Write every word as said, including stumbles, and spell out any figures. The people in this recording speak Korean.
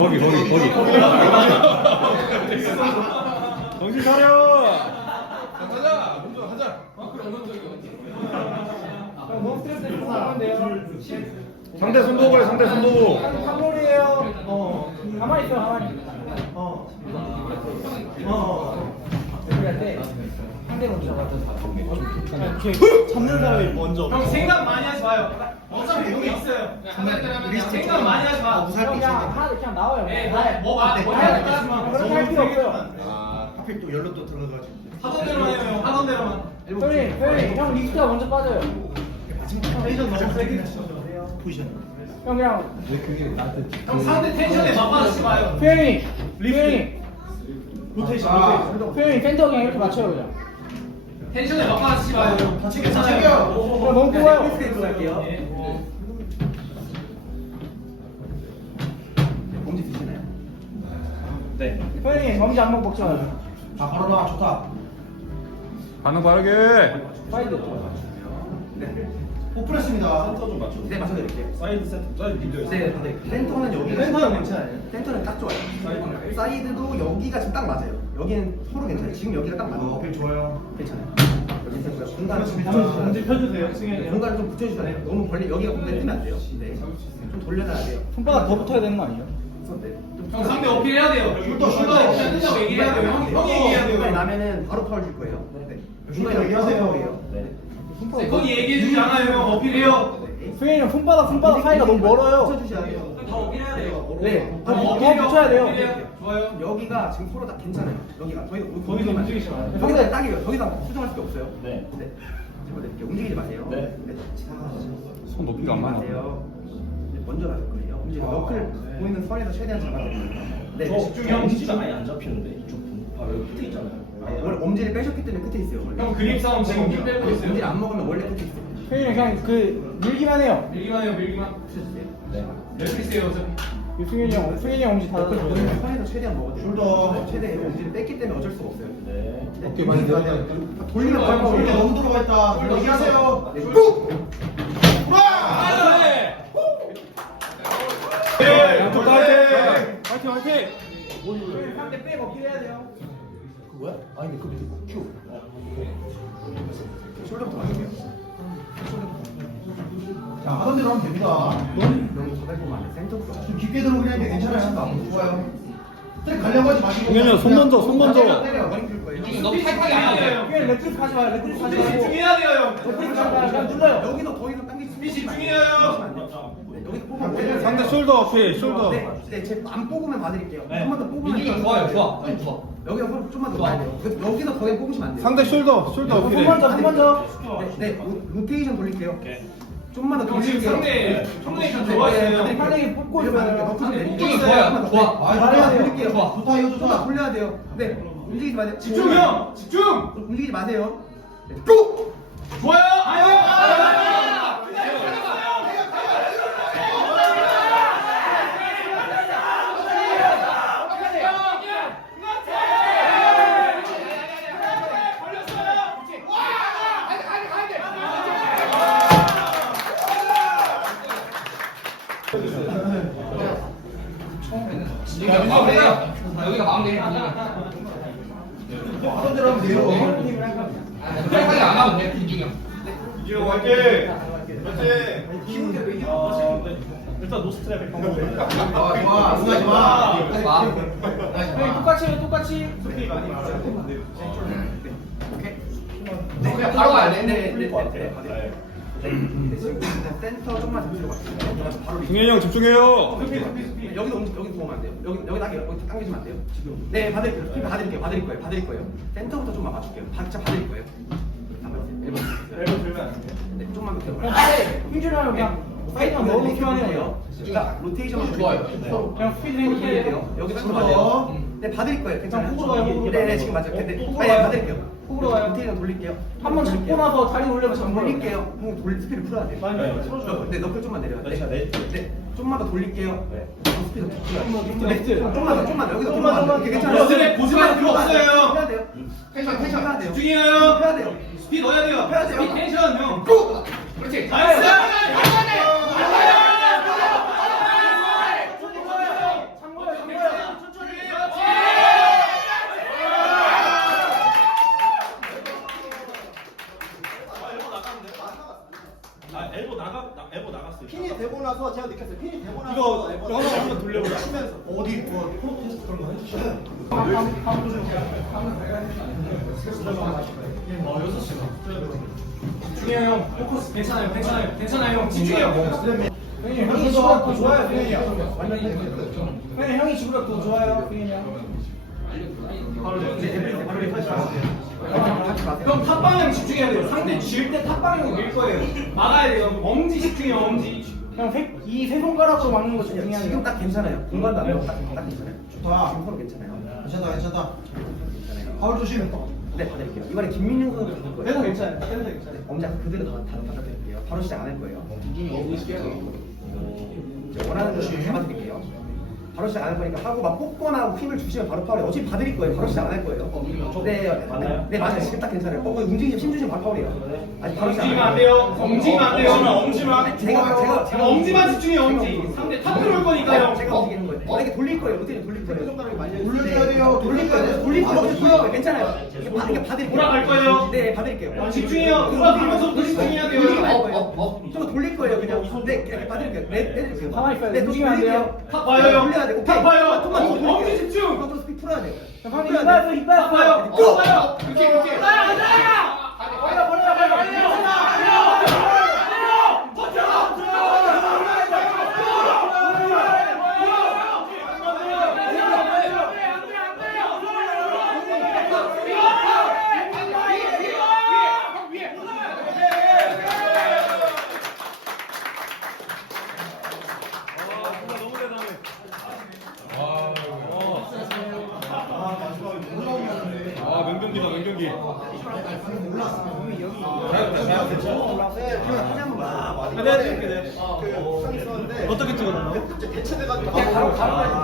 거기 거기 거기 정신 차려. 가자. 먼저 하자. 너무 스트레스 받는데요. 상대 손보고 해. 상대 손보고. 삼골이에요. 어. 가만히 있어, 가만히. 어. 어. 그럴 때 상대 먼저 가서 잡는 사람이 먼저. 형 생각 많이 하지 마요. 어차피 여기 있어요. 생각 많이 하지 마. 그냥 하나 그냥 나와요. 네, 나와요. 뭐 마- 뭐 해야 될까? 그렇게 할 필요 없어요. 아, 하필 또 열로 또 들어가가지고. 하던 대로만 해요. 형. 하던 대로만. 형님, 형님, 형 리스트가 먼저 빠져요. 텐션 너무 세게 했어. 포지션. 형 그냥 형 상대 텐션에 맞받지 마요. 표현이, 표현이, 로테이션. 로테이션. 표현이 센터 그냥 이렇게 맞춰요 그냥. 텐션에 맞받지 마요. 다치게 형 다치게요. 너무 좋아요. 봉지 드시나요? 표현이 범지 안먹 먹지 마요. 자, 걸어봐. 좋다. 반응 빠르게. 사이드. 오프레스입니다. 센터 좀 맞춰. 네, 맞춰드릴게요. 사이드 센터. 사이드 비디오. 네, 네. 센터는 여기. 센터는 괜찮아요. 센터는 딱 좋아요. 사이드. 사이드도 여기가 지금 딱 맞아요. 여기는 서로 괜찮아요. 지금 여기가 딱 맞아요. 어, 좋아요. 괜찮아요. 여기 센터가 공간 좀 먼저 펴주세요, 승현이. 공간 좀 붙여주잖아요. 너무 벌리 여기가 공간이 뜨면 안 돼요. 네. 좀 돌려놔야 돼요. 손바닥 더 붙어야 되는 거 아니에요? 네. 형 상대 어필해야 돼요. 슈터, 슈터. 안 된다고 얘기해야 돼요. 형, 형이 얘기해야 중간에 돼요. 나면은 바로 파울 줄 거예요. 네. 중간에 얘기하세요. 네. 세컨이 얘기해주지 않아요. 형 어필해요. 승현이 형 손바닥 손바닥 사이가 너무 멀어요. 붙여주셔야 돼요. 다 어필해야 돼요. 네. 더, 더 붙여야 돼요. 좋아요. 여기가 지금 서로 다 괜찮아요. 여기가 저희가 거기서 움직이지 마요. 여기가 딱이에요. 더 이상 수정할 게 없어요. 네. 네. 집어드릴게요. 움직이지 마세요. 네. 자, 손 높이가 안 맞아. 마세요. 네, 먼저 나갈 거예요. 움직이 너클 보이는 선에서 최대한 잡아드립니다. 네. 저 집중해요. 엄지가 아예 안 잡히는데 이쪽 바로 여기 끝에 있잖아요. 원래 엄지를 빼셨기 때문에 끝에 있어요. 원래. 형 그립 싸움 지금 힘 빼고 엄지를 있어요. 안 먹으면 원래 끝에 있어요. 승현이 그냥 그 밀기만 해요. 밀기만 해요. 밀기만. 붙여주세요. 네. 열두 있어요. 어차피. 이 승현이 형, 승현이 형 엄지 다 너클 보이는 닫아줘요. 선에서 최대한 먹어줘요. 숄더. 최대 엄지를 뺐기 때문에 어쩔 수가 없어요. 네. 어깨 많이 들어가요. 돌리면 바로 돌려, 돌려. 너무 들어가 있다. 얘기하세요. 네. 네. 양쪽 다 화이팅. 화이팅 화이팅. 상대 백 어필해야 돼요. 그거야? 아니 그 밑에 큐. 숄더부터 맞을게요. 자 하던 대로 하면 됩니다. 너무 가까이 보면 안 돼. 센터부터. 좀 깊게 들어오긴 했는데 괜찮아요. 좋아요. 트랙 가려고 하지 마시고. 동현이 형, 손 먼저, 손 먼저. 때려, 때려. 머리 길 거예요. 지금 너무 탈탈이 안 돼요. 승현이 레트리프 하지 마요. 레트리프 하지 스피 말고. 집중해야 돼요, 형. 레트리프 하지 마요. 그냥 눌러요. 여기도 더 이상 당기지 스피 집중해요. 네, 여기서 뽑으면 상대 숄더 어필. 숄더. 네, 네, 제안 뽑으면 봐드릴게요. 한 번 더 뽑으면 민중이 좋아요, 좋아, 네, 좋아. 여기가 서로 좀만 더 봐야 돼요. 그- 여기서 더 뽑으시면 안 돼요. 상대 숄더. 숄더 손 어필해. 먼저, 손 먼저. 네, 네, 로- 로테이션 돌릴게요. 좀만 더 형 지금 돌릴게요. 상대 형 네, 좋아했어요. 네, 상대이 뽑고 내려가는 게 있어요. 너클 좀 내릴게요. 민중이 좋아요. 좀만 더 좋아. 네, 아, 잘해야 좋아. 돌릴게요. 좋아. 좋다, 이거 좋다. 더 돌려야 돼요. 네, 움직이지 마세요. 집중 형. 집중. 움직이지 마세요. 네, 쭉! 좋아요. 아유. 여기가 마음대로 해. 하던 대로 하면 돼요. 빨리 안 하면 돼, 민중이 형. 이지호 화이팅. 화이팅. 일단 노스트랩 방법. 좋아, 좋아. 수고하지 마. 하지 마. 형이 똑같이 해요, 똑같이. 네, 그냥 바로 가야 돼. 네, 네, 네, 네, 네. 네, 지금 센터 좀만 더 들어가세요. 바로 승현이 형 집중해요. 네, 여기도 엄청 여기 보면 안 돼요. 여기 여기 당겨 여기 당기시면 안 돼요. 지금. 네, 받을게요. 스피드 받을게요. 받을 거예요. 받을 거예요. 센터부터 좀만 맞출게요. 박자 받을 거예요. 앨범 들면 안 돼요. 네, 좀만 더 들어가요. 힘주면 그냥 사이드만 넣어놓기만 해요. 그러니까 로테이션만 좋아요. 돌리고 그냥 스피드 돌리면 행위해요. 돼요. 여기 센터 맞아요. 네, 받을 거예요. 괜찮아요. 호구로 가요, 호구로. 네, 네, 지금 맞아요. 네, 네, 호구로 네, 가요. 받을게요. 호구로 가요. 로테이션 돌릴게요. 한 번 잡고 나서 다리 올려서 잡는 돌릴게요. 형 돌 스피드 풀어야 돼요. 많이 네, 풀어줘요. 네, 너클 좀만 내려요. 네, 네, 네, 좀만 더 돌릴게요. 네, 스피드 풀어야 돼요. 넥스트. 좀만 더, 좀만 더. 여기서 좀만, 좀만 더. 좀만. 이게 괜찮아요. 보지 보지 마 필요 없어요. 해야 돼요. 텐션, 텐션 해야 돼요. 집중해요. 해야 돼요. 스피 넣어야 돼요. 해야 돼요. 스피 텐션 형. 그렇지. 나이스. 참고해요. 치면서 어디 뭐 프로 테스트 그런 거 해주시면 어 여섯 시간. 집중해요 형. 포커스 괜찮아요 괜찮아요 괜찮아요 형. 집중해요. 형님 형이 지구력 더 좋아요 형님. 형님 형이 지구력 더 좋아요 형님. 바로 리프레시 하세요. 같이 가세요. 형 탑방향 집중해야 돼요. 상대 질 때 탑방향 밀 거예요. 막아야 돼요. 엄지 집중해요 엄지. 형이세 손가락으로 막는 거 집중해야 지금 돼요. 딱 괜찮아요. 공간도 안 나고 딱, 딱 괜찮아요. 좋다. 지금 서로 괜찮아요. 괜찮다, 괜찮다. 괜찮아요. 파울 조심. 네, 받을게요. 이번에 김민용 선수 받을 거예요. 그래도 괜찮아요. 그래도 괜찮아요. 엄지 아까 그대로 다, 다 받아드릴게요. 바로 시작 안 할 거예요. 이제 원하는 대로 다 받을게요. 바로 시작 안 할 거니까 하고 막 뽑거나 힘을 주시면 바로 파울이에요. 어차피 받을 거예요. 바로 시작 안 할 거예요. 네, 맞나요? 네, 맞아요. 지금 딱 괜찮아요. 어, 움직이면 힘 주시면 바로 파울이에요. 아니, 바로 시작 엄지만 안 돼요. 엄지만 안 돼요. 엄지만. 제가, 제가, 제가 엄지만 집중해요 엄지. 상대 탑 들어올 거니까요. 제가 움직이는 거예요. 만약에 돌릴 거예요. 루틴을 돌릴 거예요. 돌려줘야 돼요. 돌릴 거예요. 돌릴 거예요. 돌릴 거예요. 괜찮아요. 이게 받, 이게 받을게요. 돌아갈 거예요. 네, 받을게요. 어, 집중해요. 돌아가면서부터 집중해야 돼요. 어, 어, 저 돌릴 거예요. 그냥. 네, 이렇게 받을게요. 네, 해드릴게요. 가만히 있어요. 네, 움직이면 안 돼요. 탑 봐요 형. 돌려야 돼. 오케이. 탑 봐요. 좀만 더 어, 돌릴게요. 엄지 집중. 좀 스피드 풀어야 돼요. 형님 힘 빠졌어 힘 탑 봐요. 빠졌어. 어 봐요. 이렇게 이렇게. 가자 가자. 버려 버려 버려. 아, 명경기다, 명경기. 하나만 네, 네, 네. 어떻게 찍어놨나요? 바로 바로